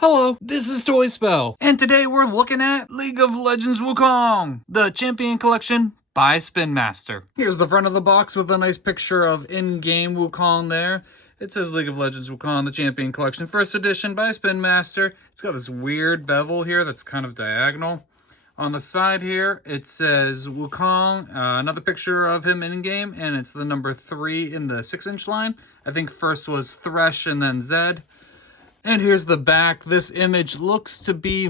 Hello, this is Toy Spell, and today we're looking at League of Legends Wukong, the Champion Collection by Spin Master. Here's the front of the box with a nice picture of in-game Wukong there. It says League of Legends Wukong, the Champion Collection, first edition by Spin Master. It's got this weird bevel here that's kind of diagonal. On the side here, it says Wukong, another picture of him in-game, and it's the number 3 in the 6-inch line. I think first was Thresh and then Zed. And here's the back. This image looks to be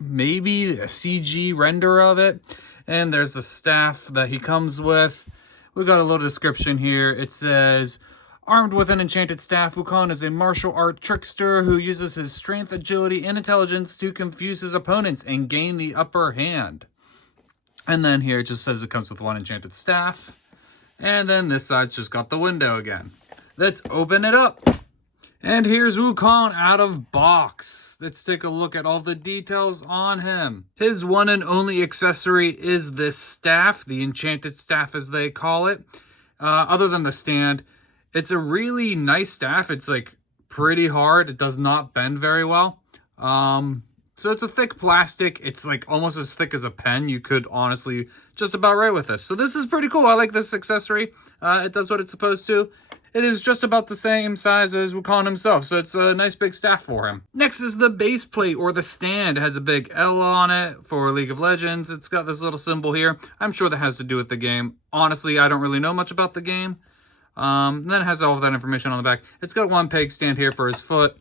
maybe a CG render of it. And there's the staff that he comes with. We got a little description here. It says, armed with an enchanted staff, Wukong is a martial art trickster who uses his strength, agility, and intelligence to confuse his opponents and gain the upper hand. And then here it just says it comes with one enchanted staff. And then this side's just got the window again. Let's open it up. And here's Wukong out of box. Let's take a look at all the details on him. His one and only accessory is this staff, the enchanted staff as they call it. Other than the stand, it's a really nice staff. It's like pretty hard. It does not bend very well. So it's a thick plastic. It's like almost as thick as a pen. You could honestly just about write with this. So this is pretty cool. I like this accessory. It does what it's supposed to. It is just about the same size as Wukong himself, so it's a nice big staff for him. Next is the base plate, or the stand. It has a big L on it for League of Legends. It's got this little symbol here. I'm sure that has to do with the game. Honestly, I don't really know much about the game. Then it has all of that information on the back. It's got one peg stand here for his foot.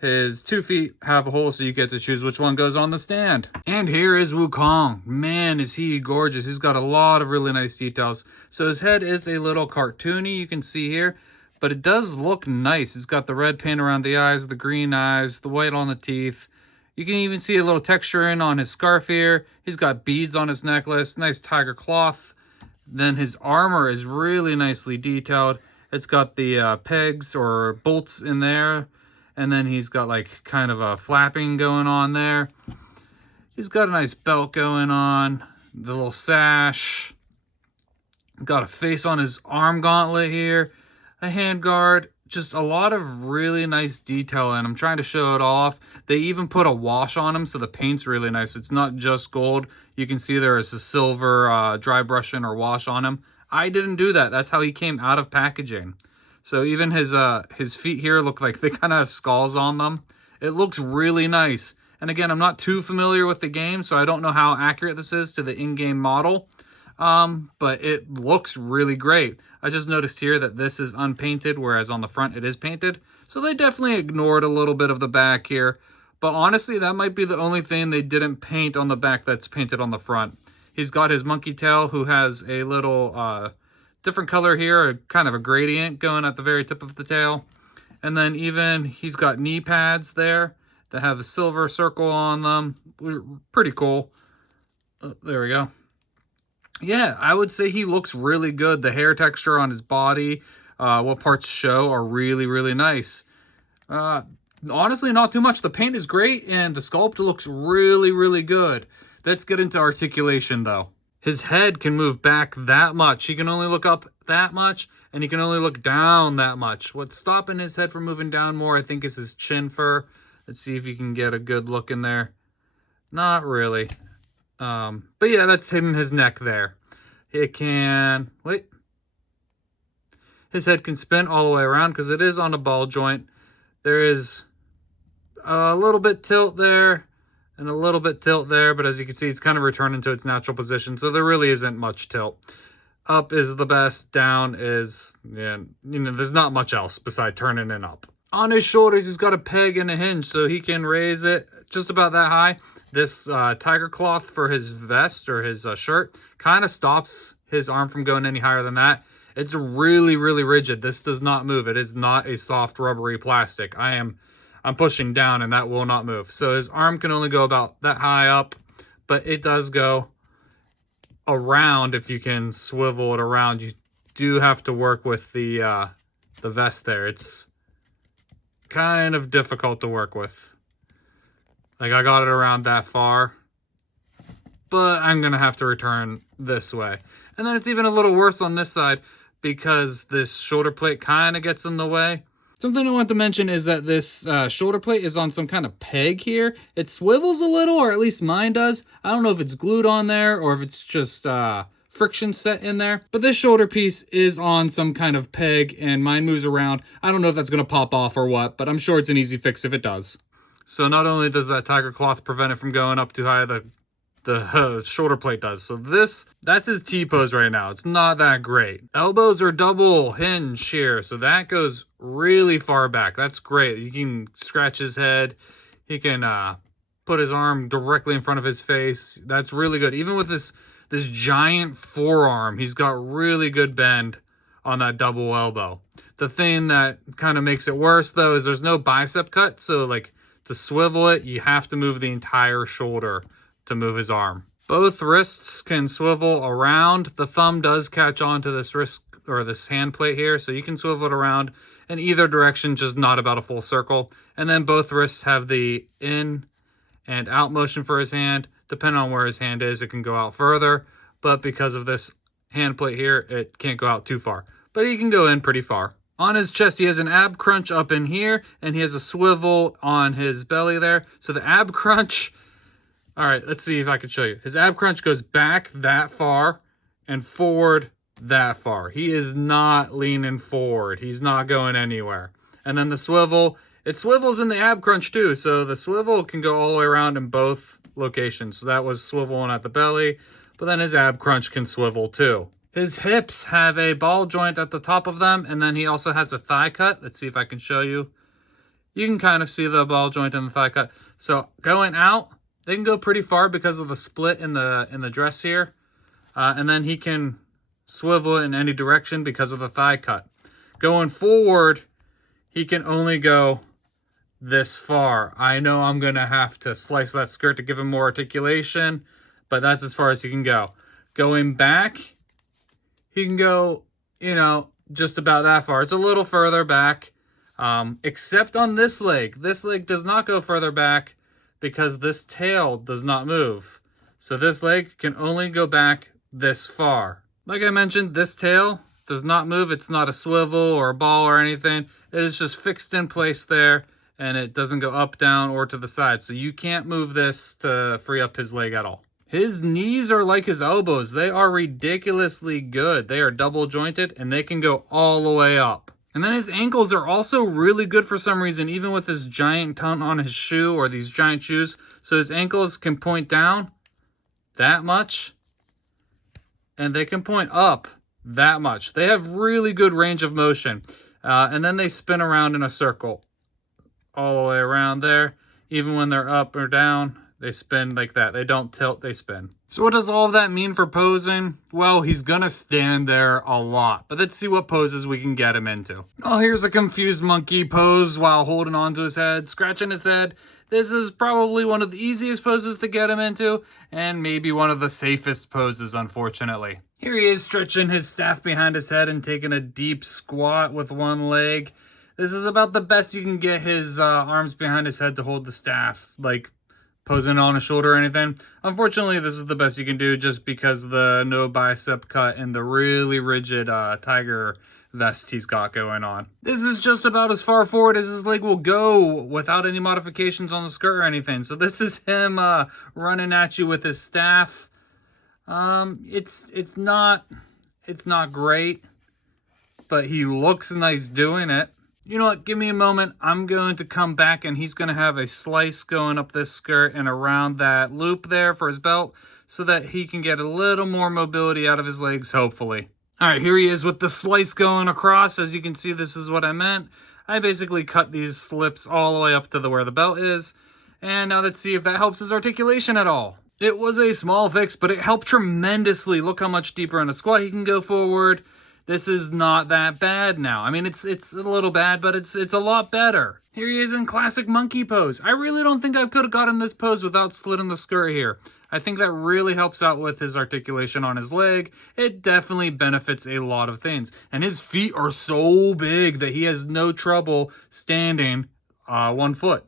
His 2 feet have a hole, so you get to choose which one goes on the stand. And here is Wukong. Man, is he gorgeous. He's got a lot of really nice details. So his head is a little cartoony, you can see here. But it does look nice. It's got the red paint around the eyes, the green eyes, the white on the teeth. You can even see a little texture in on his scarf here. He's got beads on his necklace, nice tiger cloth. Then his armor is really nicely detailed. It's got the pegs or bolts in there. And then he's got like kind of a flapping going on there. He's got a nice belt going on, the little sash. Got a face on his arm gauntlet here, a hand guard, just a lot of really nice detail, and I'm trying to show it off. They even put a wash on him, so the paint's really nice. It's not just gold. You can see there is a silver dry brushing or wash on him. I didn't do that. That's how he came out of packaging. So even his feet here look like they kind of have skulls on them. It looks really nice. And again, I'm not too familiar with the game, so I don't know how accurate this is to the in-game model. But it looks really great. I just noticed here that this is unpainted, whereas on the front it is painted. So they definitely ignored a little bit of the back here. But honestly, that might be the only thing they didn't paint on the back that's painted on the front. He's got his monkey tail, who has a little different color here, kind of a gradient going at the very tip of the tail. And then even he's got knee pads there that have a silver circle on them. Pretty cool. There we go. Yeah, I would say he looks really good. The hair texture on his body, what parts show are really, really nice. Honestly, not too much. The paint is great, and the sculpt looks really, really good. Let's get into articulation, though. His head can move back that much. He can only look up that much, and he can only look down that much. What's stopping his head from moving down more, I think, is his chin fur. Let's see if you can get a good look in there. Not really. But yeah, that's him, his neck there. It can, wait. His head can spin all the way around because it is on a ball joint. There is a little bit tilt there and a little bit tilt there, but as you can see, it's kind of returning to its natural position, so there really isn't much tilt. Up is the best, down is, yeah, there's not much else besides turning it up. On his shoulders, he's got a peg and a hinge, so he can raise it just about that high. This tiger cloth for his vest or his shirt kind of stops his arm from going any higher than that. It's really, really rigid. This does not move. It is not a soft, rubbery plastic. I'm pushing down and that will not move. So his arm can only go about that high up, but it does go around. If you can swivel it around, you do have to work with the vest there. It's kind of difficult to work with. Like, I got it around that far, but I'm going to have to return this way. And then it's even a little worse on this side because this shoulder plate kind of gets in the way. Something I want to mention is that this shoulder plate is on some kind of peg here. It swivels a little, or at least mine does. I don't know if it's glued on there or if it's just friction set in there. But this shoulder piece is on some kind of peg and mine moves around. I don't know if that's going to pop off or what, but I'm sure it's an easy fix if it does. So not only does that tiger cloth prevent it from going up too high, the shoulder plate does. So that's his T-pose right now. It's not that great. Elbows are double hinge here, so that goes really far back. That's great. You can scratch his head. He can put his arm directly in front of his face. That's really good. Even with this giant forearm, he's got really good bend on that double elbow. The thing that kind of makes it worse though is there's no bicep cut, so like to swivel it, you have to move the entire shoulder to move his arm. Both wrists can swivel around. The thumb does catch on to this wrist or this hand plate here, so you can swivel it around in either direction, just not about a full circle. And then both wrists have the in and out motion for his hand. Depending on where his hand is, it can go out further, but because of this hand plate here, it can't go out too far, but he can go in pretty far. On his chest, he has an ab crunch up in here, and he has a swivel on his belly there. So the ab crunch, all right, let's see if I can show you. His ab crunch goes back that far and forward that far. He is not leaning forward. He's not going anywhere. And then the swivel, it swivels in the ab crunch too. So the swivel can go all the way around in both locations. So that was swiveling at the belly, but then his ab crunch can swivel too. His hips have a ball joint at the top of them, and then he also has a thigh cut. Let's see if I can show you. You can kind of see the ball joint and the thigh cut. So going out, they can go pretty far because of the split in the dress here. And then he can swivel in any direction because of the thigh cut. Going forward, he can only go this far. I know I'm going to have to slice that skirt to give him more articulation, but that's as far as he can go. Going back, he can go, you know, just about that far. It's a little further back, except on this leg. This leg does not go further back because this tail does not move. So this leg can only go back this far. Like I mentioned, this tail does not move. It's not a swivel or a ball or anything. It is just fixed in place there, and it doesn't go up, down, or to the side. So you can't move this to free up his leg at all. His knees are like his elbows. They are ridiculously good. They are double jointed and they can go all the way up. And then his ankles are also really good for some reason, even with this giant tongue on his shoe or these giant shoes. So his ankles can point down that much and they can point up that much. They have really good range of motion. And then they spin around in a circle all the way around there. Even when they're up or down, they spin like that. They don't tilt, they spin. So what does all of that mean for posing? Well, he's gonna stand there a lot, but let's see what poses we can get him into. Oh, here's a confused monkey pose while holding onto his head, scratching his head. This is probably one of the easiest poses to get him into, and maybe one of the safest poses, unfortunately. Here he is stretching his staff behind his head and taking a deep squat with one leg. This is about the best you can get his arms behind his head to hold the staff, like posing on his shoulder or anything. Unfortunately, this is the best you can do just because the no bicep cut and the really rigid tiger vest he's got going on. This is just about as far forward as his leg will go without any modifications on the skirt or anything. So this is him running at you with his staff. It's not great, but he looks nice doing it. You know what, give me a moment. I'm going to come back and he's going to have a slice going up this skirt and around that loop there for his belt so that he can get a little more mobility out of his legs, hopefully. All right, here he is with the slice going across. As you can see, this is what I meant. I basically cut these slips all the way up to where the belt is. And now let's see if that helps his articulation at all. It was a small fix, but it helped tremendously. Look how much deeper in a squat he can go forward. This is not that bad now. I mean, it's a little bad, but it's a lot better. Here he is in classic monkey pose. I really don't think I could have gotten this pose without slitting the skirt here. I think that really helps out with his articulation on his leg. It definitely benefits a lot of things. And his feet are so big that he has no trouble standing 1 foot.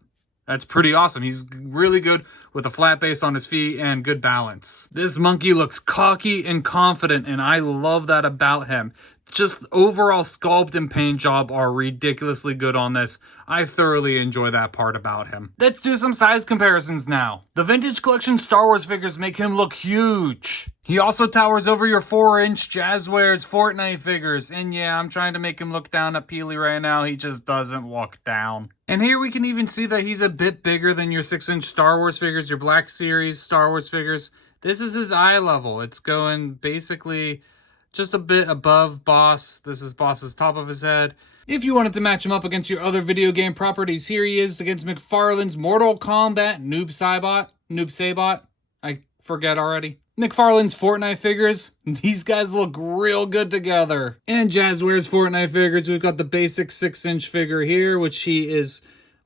That's pretty awesome. He's really good with a flat base on his feet and good balance. This monkey looks cocky and confident, and I love that about him. Just overall sculpt and paint job are ridiculously good on this. I thoroughly enjoy that part about him. Let's do some size comparisons now. The Vintage Collection Star Wars figures make him look huge. He also towers over your 4-inch Jazzwares Fortnite figures. And yeah, I'm trying to make him look down at Peely right now. He just doesn't look down. And here we can even see that he's a bit bigger than your 6-inch Star Wars figures, your Black Series Star Wars figures. This is his eye level. It's going basically just a bit above Boss. This is Boss's top of his head. If you wanted to match him up against your other video game properties, here he is against McFarlane's Mortal Kombat Noob Saibot. I forget already. McFarlane's Fortnite figures. These guys look real good together. And Jazzwares Fortnite figures. We've got the basic 6-inch figure here, which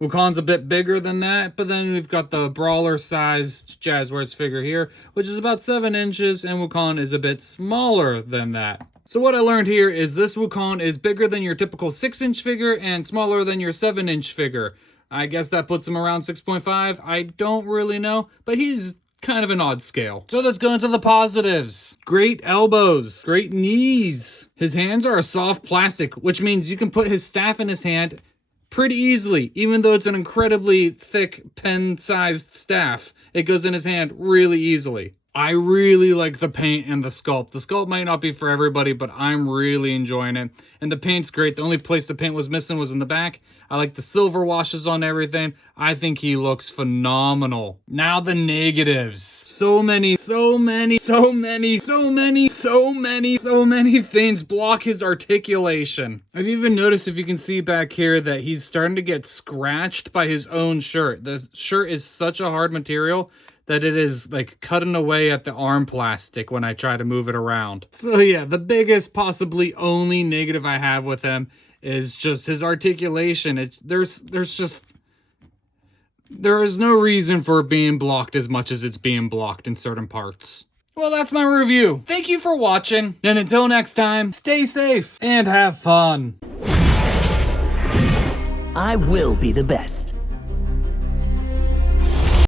Wukong's a bit bigger than that, but then we've got the brawler-sized Jazzwares figure here, which is about 7 inches, and Wukong is a bit smaller than that. So what I learned here is this Wukong is bigger than your typical 6-inch figure and smaller than your 7-inch figure. I guess that puts him around 6.5. I don't really know, but he's kind of an odd scale. So let's go into the positives. Great elbows, great knees. His hands are a soft plastic, which means you can put his staff in his hand pretty easily, even though it's an incredibly thick pen-sized staff. It goes in his hand really easily. I really like the paint and the sculpt. The sculpt might not be for everybody, but I'm really enjoying it. And the paint's great. The only place the paint was missing was in the back. I like the silver washes on everything. I think he looks phenomenal. Now the negatives. So many things block his articulation. I've even noticed, if you can see back here, that he's starting to get scratched by his own shirt. The shirt is such a hard material that it is like cutting away at the arm plastic when I try to move it around. So yeah, the biggest, possibly only negative I have with him is just his articulation. There is no reason for it being blocked as much as it's being blocked in certain parts. Well, that's my review. Thank you for watching, and until next time, stay safe and have fun. I will be the best.